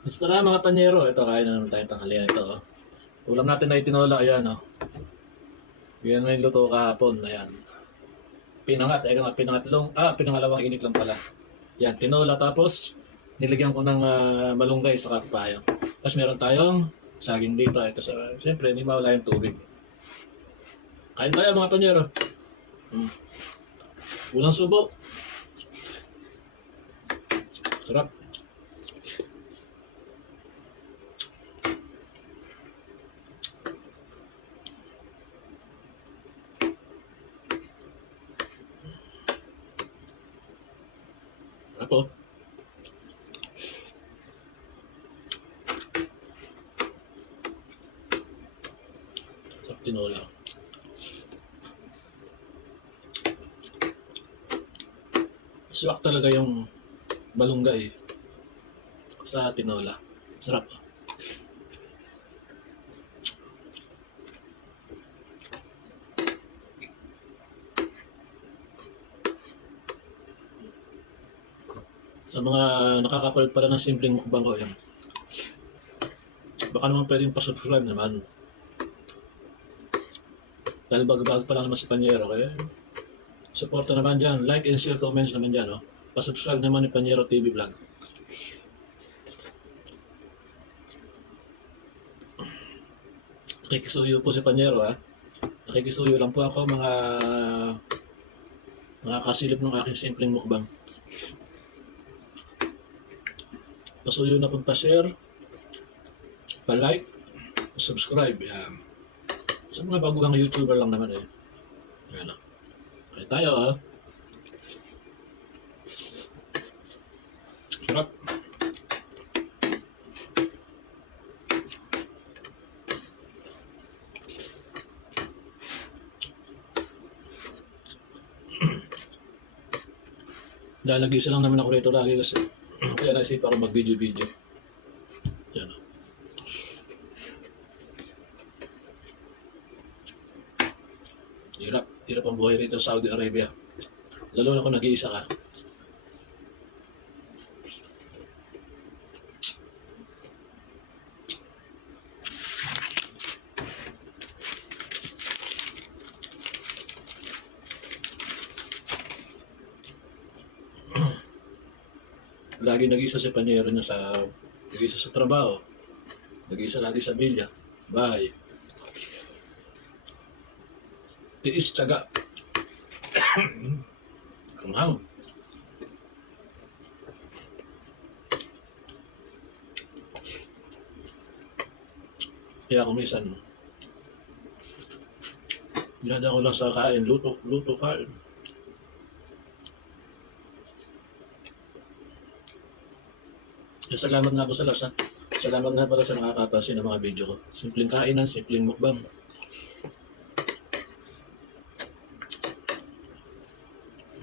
Gusto na mga panyero. Ito, kain na naman tayo tanghalian. Ito, oh. Ulam natin na itinola. Ayan, oh. Yan na yung luto kahapon. Ayan. Pinangat. Eka nga, pinangatlong. Ah, pinangalawang init lang pala. Yan, tinola. Tapos, nilagyan ko ng ah, malunggay sa kapayo. Tapos meron tayong saging dito. Ito sa, siyempre, hindi mawala yung tubig. Kain tayo mga panyero. Hmm. Unang subo. Sarap. Oh. Sarap tinola. Swak talaga yung malunggay sa tinola. Sarap. Sa mga nakakapalit pala ng simpleng mukbang ko yan. Baka naman pwedeng pa-subscribe naman. Dahil bago-bago pa lang naman si Panyero. Kaya Suporta naman dyan. Like and share comments naman dyan. Oh. Pasubscribe naman ni Panyero TV Vlog. Nakikisuyo po si Panyero ha. Nakikisuyo lang po ako mga mga kasilip ng aking simpleng mukbang. Pasuyo na pong pa-share, pa-like, pa-subscribe. Yan. Sa mga bagugang YouTuber lang naman eh. Yan oh. Kain tayo ah. Sarap. Nag-isa lang naman ako rito lagi kasi kaya naisip ako mag-video-video. Yan. Hirap. Hirap ang buhay rito sa Saudi Arabia. Lalo na kung nag-iisa ka. Lagi nag-iisa si Panyero niya sa nag-iisa sa trabaho. Nag-iisa lagi sa bilya. Bahay. Tiis, tsaga. Anghang. Kaya kung minsan, dinadaan ko lang sa kain, luto, luto, kain. Salamat nga po sa lasa. Salamat nga pala sa nakakapansin ng mga video ko. Simpleng kainan, simpleng mukbang.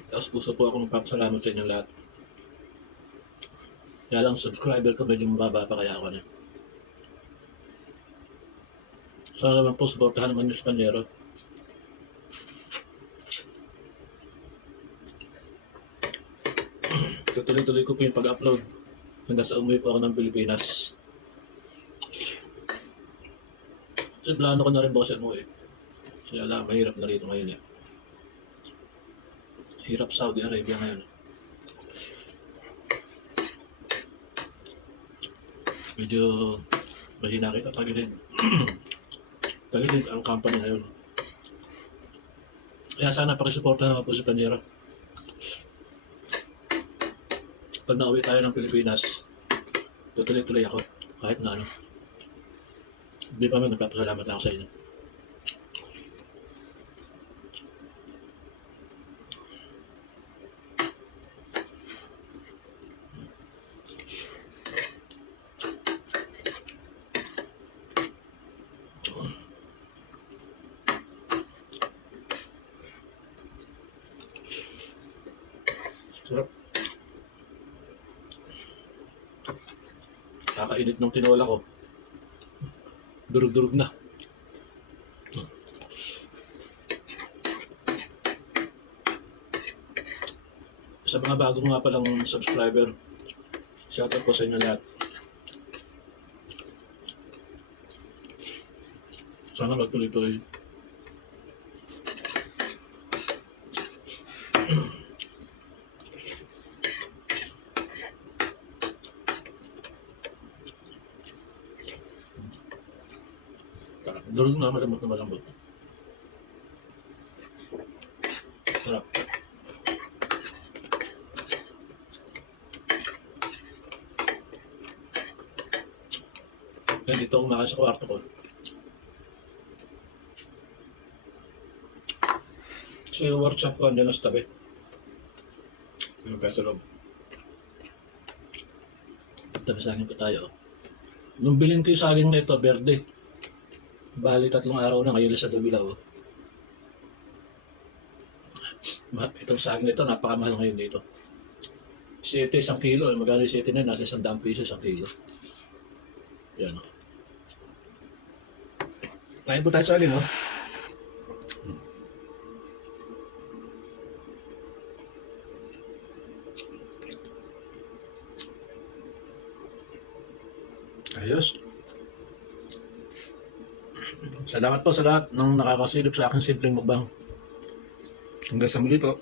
Tapos puso po ako magpapasalamat sa inyong lahat. Kaya lang subscriber ko medyo mababa pa kaya ako na. Sana naman po supportahan naman yung Spanyero. Tutuloy-tuloy ko po yung pag-upload hanggang sa umuwi po ako ng Pilipinas. Kasi plano ko na rin po kasi umuwi. Kaya lang, mahirap na rito ngayon eh. Hirap Saudi Arabia ngayon. Medyo mahina kita tagilid. tagilid ang company ngayon. Kaya sana pakisuporta naman po si Panyero. Pag nauwi tayo ng Pilipinas, tutuloy-tuloy ako. Kahit na ano. Hindi pa man, nagpapasalamat na ako sa inyo. Sarap. Kakainit ng tinola ko. Durug-durug na. Sa mga bago nga palang subscriber, shoutout po sa inyo lahat. Sana magtuloy-tuloy. Durog na malambot na malambot. Sarap. Yan, dito kumakain sa kwarto ko. So yung workshop ko andyan sa tabi. Yung peso loob. Tabi saging pa tayo. Nung bilhin ko yung saging na ito, berde. Bali tatlong araw na ngayon sa Dabilaw. Ma- Itong saging na ito, napakamahal ngayon dito. Sete isang kilo. eh. Magkano yung sete na yun? Nasa isang daang piso isang kilo. Yan o. Kain po tayo saging, oh. Ayos. Salamat po sa lahat ng nakakasilip sa aking simpleng mukbang. Hanggang sa muli po.